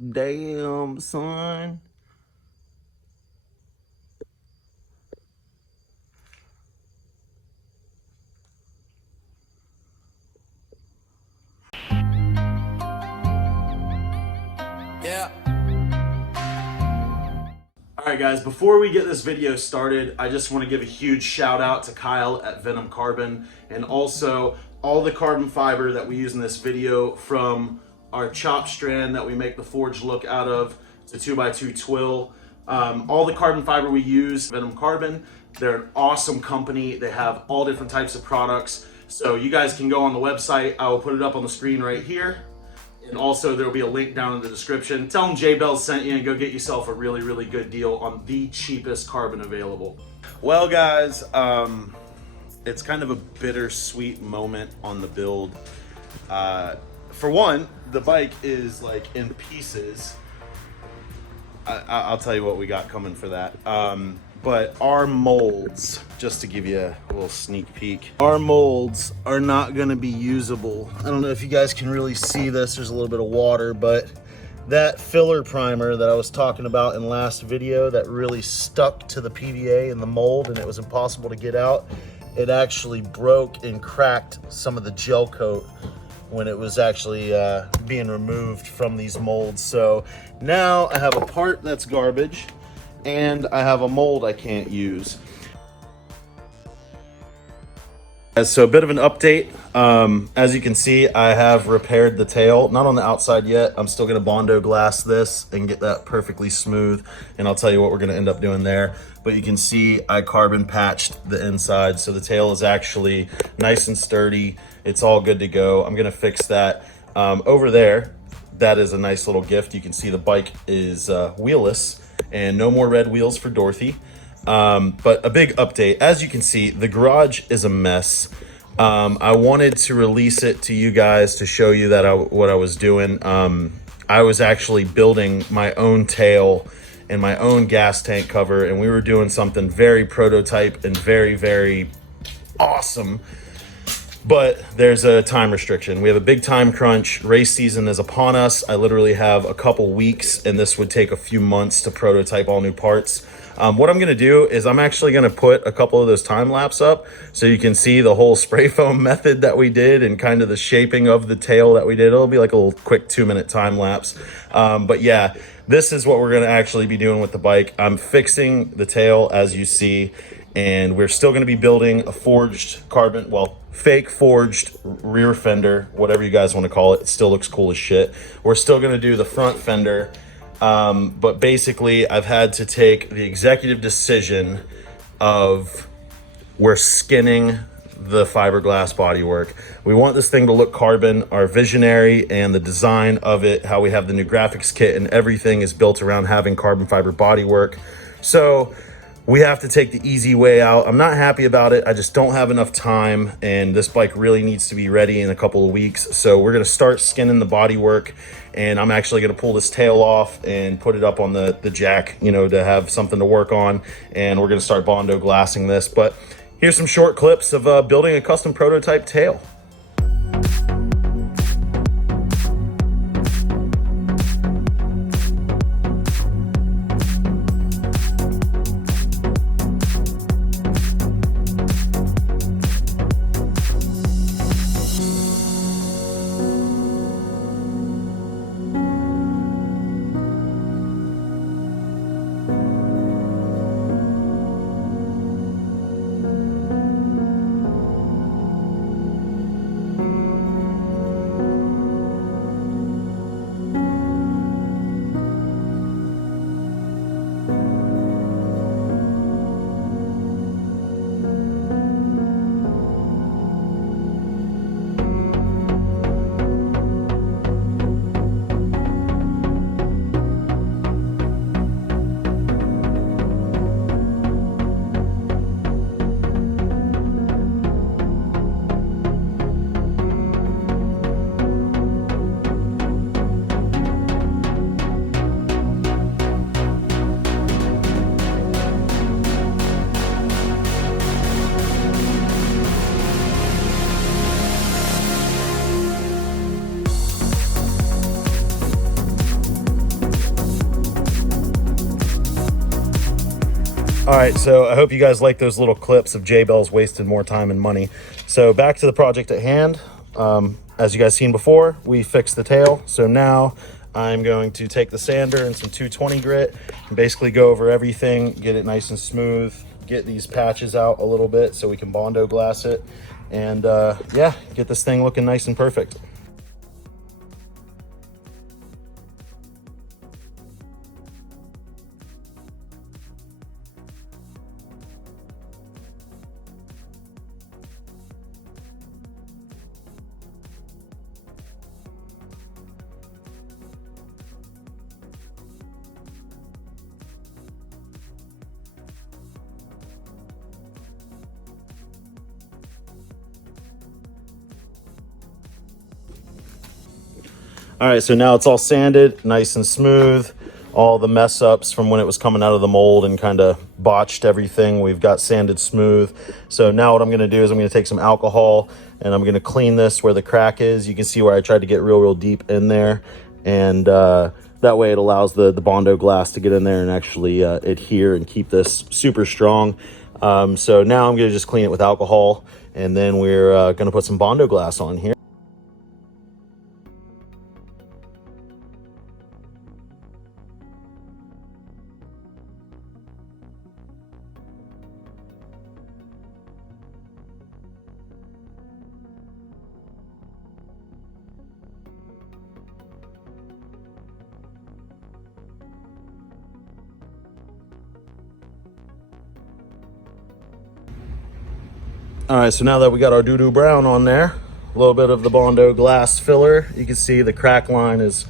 Damn, son. Yeah. Alright guys, before we get this video started, I just want to give a huge shout out to Kyle at Venom Carbon, and also all the carbon fiber that we use in this video, from our chop strand that we make the forge look out of to 2x2 twill. All the carbon fiber we use, Venom Carbon, they're an awesome company. They have all different types of products. So you guys can go on the website. I will put it up on the screen right here. And also there will be a link down in the description. Tell them J Bell sent you and go get yourself a really, really good deal on the cheapest carbon available. Well guys, it's kind of a bittersweet moment on the build. For one, the bike is like in pieces. I'll tell you what we got coming for that. But our molds, just to give you a little sneak peek, our molds are not gonna be usable. I don't know if you guys can really see this, there's a little bit of water, but that filler primer that I was talking about in last video that really stuck to the PVA and the mold and it was impossible to get out, it actually broke and cracked some of the gel coat when it was actually being removed from these molds. So now I have a part that's garbage and I have a mold I can't use. So a bit of an update. As you can see, I have repaired the tail, not on the outside yet. I'm still gonna Bondo glass this and get that perfectly smooth. And I'll tell you what we're gonna end up doing there. But you can see I carbon patched the inside. So the tail is actually nice and sturdy. It's all good to go. I'm gonna fix that. Over there, that is a nice little gift. You can see the bike is wheelless and no more red wheels for Dorothy. But a big update, as you can see, the garage is a mess. I wanted to release it to you guys to show you that what I was doing. I was actually building my own tail and my own gas tank cover, and we were doing something very prototype and very, very awesome. But there's a time restriction. We have a big time crunch. Race season is upon us. I literally have a couple weeks, and this would take a few months to prototype all new parts. What I'm gonna do is I'm actually gonna put a couple of those time lapse up so you can see the whole spray foam method that we did and kind of the shaping of the tail that we did. It'll be like a little quick 2-minute time lapse. But yeah, this is what we're gonna actually be doing with the bike. I'm fixing the tail, as you see, and we're still gonna be building a forged carbon, well, fake forged rear fender, whatever you guys want to call it. It still looks cool as shit. We're still going to do the front fender, but basically I've had to take the executive decision of we're skinning the fiberglass bodywork. We want this thing to look carbon. Our visionary and the design of it, how we have the new graphics kit and everything is built around having carbon fiber bodywork. So we have to take the easy way out. I'm not happy about it. I just don't have enough time, and this bike really needs to be ready in a couple of weeks. So we're gonna start skinning the bodywork, and I'm actually gonna pull this tail off and put it up on the jack, you know, to have something to work on. And we're gonna start Bondo glassing this. But here's some short clips of building a custom prototype tail. All right, so I hope you guys like those little clips of J-Bell's wasting more time and money. So back to the project at hand. As you guys seen before, we fixed the tail. So now I'm going to take the sander and some 220 grit and basically go over everything, get it nice and smooth, get these patches out a little bit so we can Bondo glass it, and yeah, get this thing looking nice and perfect. All right, so now it's all sanded, nice and smooth. All the mess ups from when it was coming out of the mold and kind of botched everything, we've got sanded smooth. So now what I'm gonna do is I'm gonna take some alcohol and I'm gonna clean this where the crack is. You can see where I tried to get real deep in there. And that way it allows the Bondo glass to get in there and actually adhere and keep this super strong. So now I'm gonna just clean it with alcohol, and then we're gonna put some Bondo glass on here. All right, so now that we got our doo-doo brown on there, a little bit of the Bondo glass filler, you can see the crack line is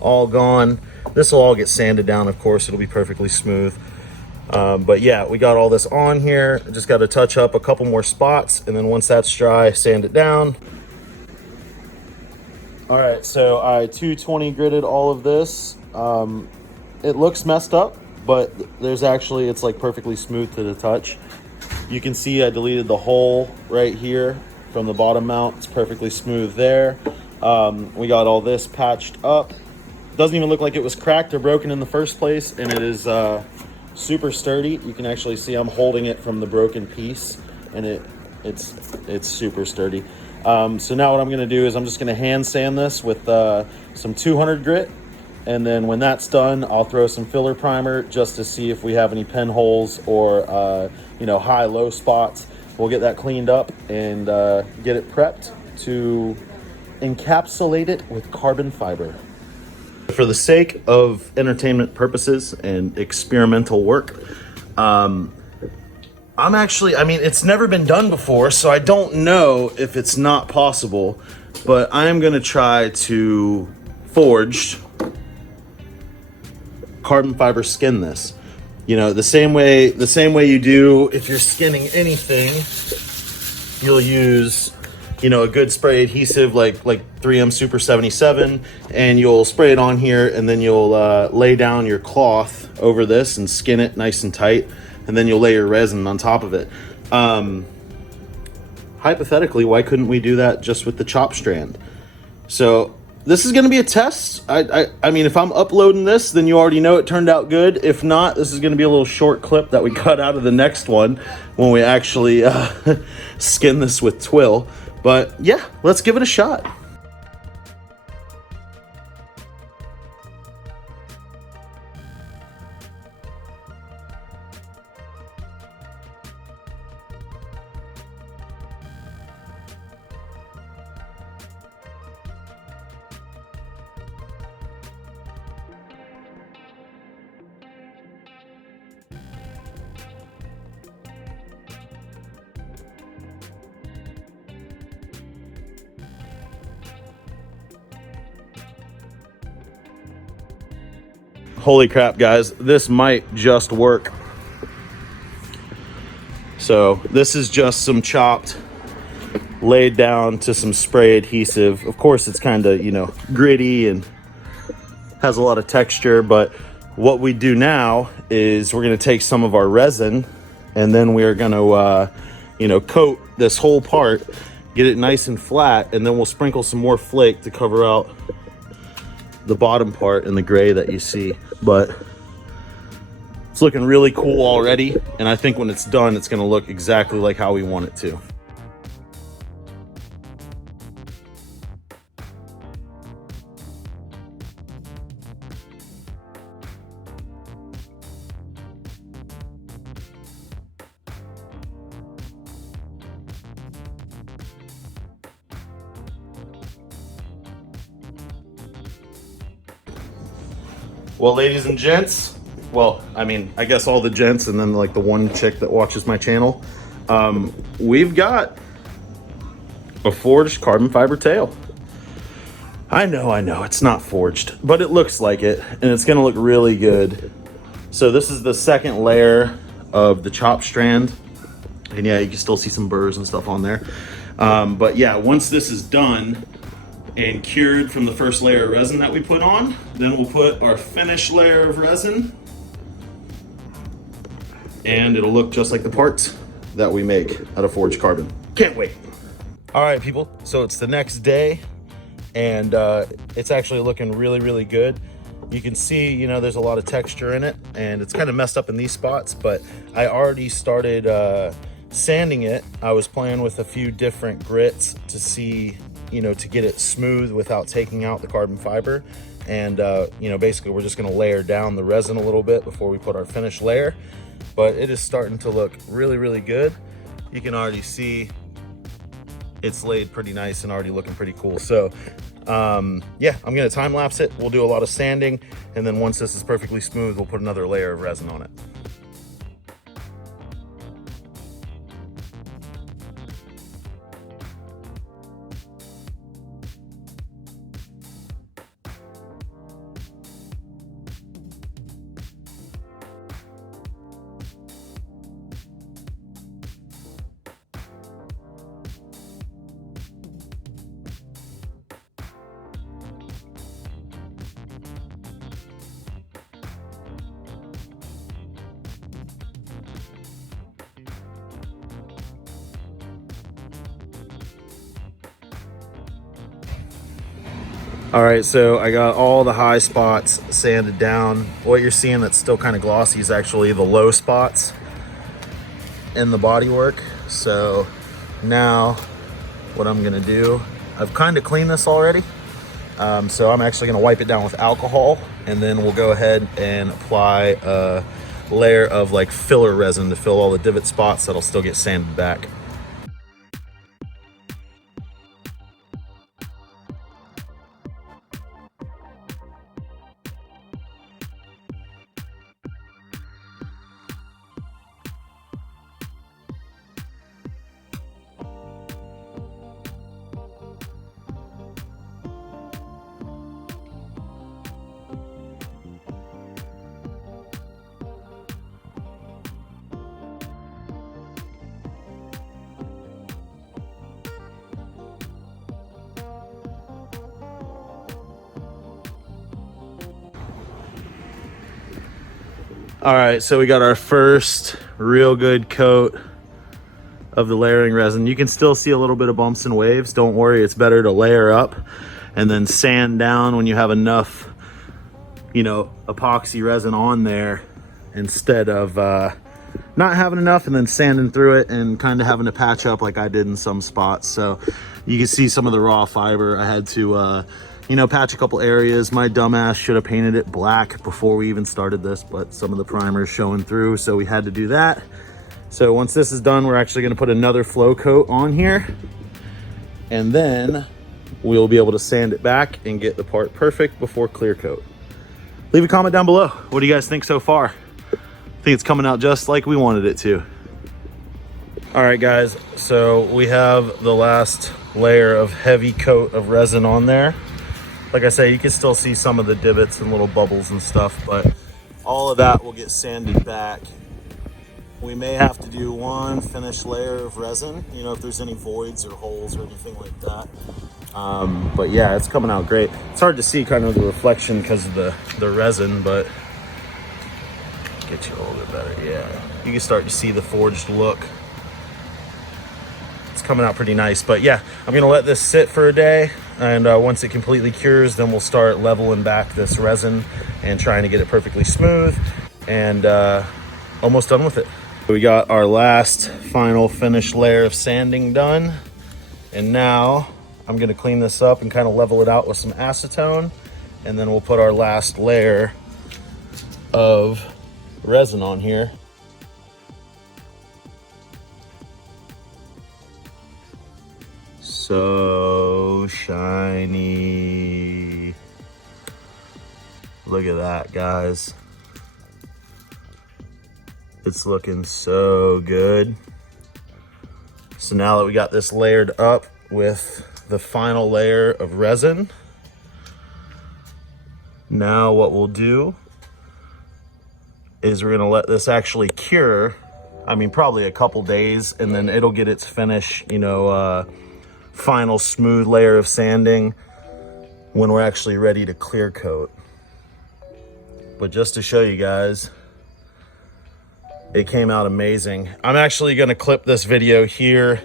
all gone. This will all get sanded down, of course, it'll be perfectly smooth. But yeah, we got all this on here. Just got to touch up a couple more spots, and then once that's dry, sand it down. All right, so I 220 gritted all of this. It looks messed up, but there's actually, it's like perfectly smooth to the touch. You can see I deleted the hole right here from the bottom mount. It's perfectly smooth there. We got all this patched up. Doesn't even look like it was cracked or broken in the first place, and it is super sturdy. You can actually see I'm holding it from the broken piece, and it's super sturdy. So now what I'm gonna do is I'm just gonna hand sand this with some 200 grit. And then when that's done, I'll throw some filler primer just to see if we have any pen holes or you know, high-low spots. We'll get that cleaned up and get it prepped to encapsulate it with carbon fiber. For the sake of entertainment purposes and experimental work, I'm actually, I mean, it's never been done before, so I don't know if it's not possible, but I'm gonna try to forge carbon fiber skin this. You know, the same way you do if you're skinning anything. You'll use, you know, a good spray adhesive like 3M Super 77, and you'll spray it on here, and then you'll lay down your cloth over this and skin it nice and tight, and then you'll lay your resin on top of it. Hypothetically, why couldn't we do that just with the chop strand? So this is going to be a test. I mean, if I'm uploading this, then you already know it turned out good. If not, this is going to be a little short clip that we cut out of the next one when we actually skin this with twill. But yeah, let's give it a shot. Holy crap, guys, this might just work. So this is just some chopped, laid down to some spray adhesive. Of course, it's kind of, you know, gritty and has a lot of texture, but what we do now is we're going to take some of our resin, and then we're going to, you know, coat this whole part, get it nice and flat, and then we'll sprinkle some more flake to cover out the bottom part in the gray that you see. But It's looking really cool already, and I think when it's done, it's gonna look exactly like how we want it to. Well, ladies and gents, well, I mean, I guess all the gents and then like the one chick that watches my channel, we've got a forged carbon fiber tail. I know, it's not forged, but it looks like it, and it's gonna look really good. So this is the second layer of the chop strand, and yeah, you can still see some burrs and stuff on there. But yeah, once this is done and cured from the first layer of resin that we put on, then we'll put our finished layer of resin, and it'll look just like the parts that we make out of forged carbon. Can't wait. All right, people, so it's the next day, and it's actually looking really, really good. You can see, you know, there's a lot of texture in it, and it's kind of messed up in these spots, but I already started sanding it. I was playing with a few different grits to see, you know, to get it smooth without taking out the carbon fiber. And you know, basically we're just gonna layer down the resin a little bit before we put our finished layer. But it is starting to look really, really good. You can already see it's laid pretty nice and already looking pretty cool. So yeah, I'm gonna time lapse it. We'll do a lot of sanding, and then once this is perfectly smooth, we'll put another layer of resin on it. All right, so I got all the high spots sanded down. What you're seeing that's still kind of glossy is actually the low spots in the bodywork. So now what I'm gonna do, I've kind of cleaned this already. So I'm actually gonna wipe it down with alcohol, and then we'll go ahead and apply a layer of like filler resin to fill all the divot spots that'll still get sanded back. All right, so we got our first real good coat of the layering resin. You can still see a little bit of bumps and waves. Don't worry, it's better to layer up and then sand down when you have enough, you know, epoxy resin on there, instead of not having enough and then sanding through it and kind of having to patch up like I did in some spots. So you can see some of the raw fiber. I had to you know, patch a couple areas. My dumbass should have painted it black before we even started this, but some of the primer is showing through, so we had to do that. So once this is done, we're actually gonna put another flow coat on here, and then we'll be able to sand it back and get the part perfect before clear coat. Leave a comment down below. What do you guys think so far? I think it's coming out just like we wanted it to. All right, guys, so we have the last layer of heavy coat of resin on there. Like I say, you can still see some of the divots and little bubbles and stuff, but all of that will get sanded back. We may have to do one finished layer of resin, you know, if there's any voids or holes or anything like that. But yeah, it's coming out great. It's hard to see kind of the reflection because of the resin, but get you a little bit better. Yeah, you can start to see the forged look. It's coming out pretty nice. But yeah, I'm gonna let this sit for a day, and once it completely cures, then we'll start leveling back this resin and trying to get it perfectly smooth. and almost done with it. We got our last final finished layer of sanding done, and now I'm gonna clean this up and kind of level it out with some acetone, and then we'll put our last layer of resin on here. So shiny. Look at that, guys. It's looking so good. So now that we got this layered up with the final layer of resin, now what we'll do is we're gonna let this actually cure. I mean, probably a couple days, and then it'll get its finish, you know, final smooth layer of sanding when we're actually ready to clear coat. But just to show you guys, it came out amazing. I'm actually gonna clip this video here.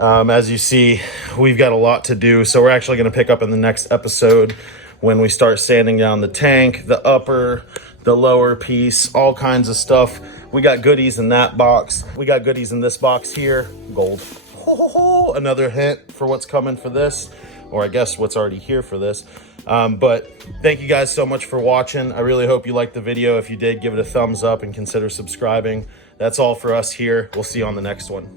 As you see, we've got a lot to do, so we're actually gonna pick up in the next episode when we start sanding down the tank, the upper, the lower piece, all kinds of stuff. We got goodies in that box. We got goodies in this box here. Gold. Another hint for what's coming for this, or I guess what's already here for this. But thank you guys so much for watching. I really hope you liked the video. If you did, give it a thumbs up and consider subscribing. That's all for us here. We'll see you on the next one.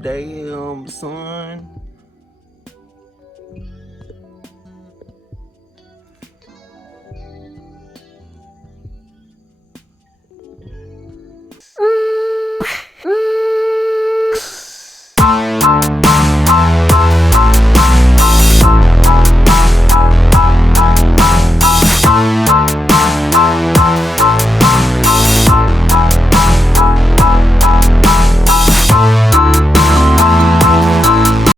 Damn, son.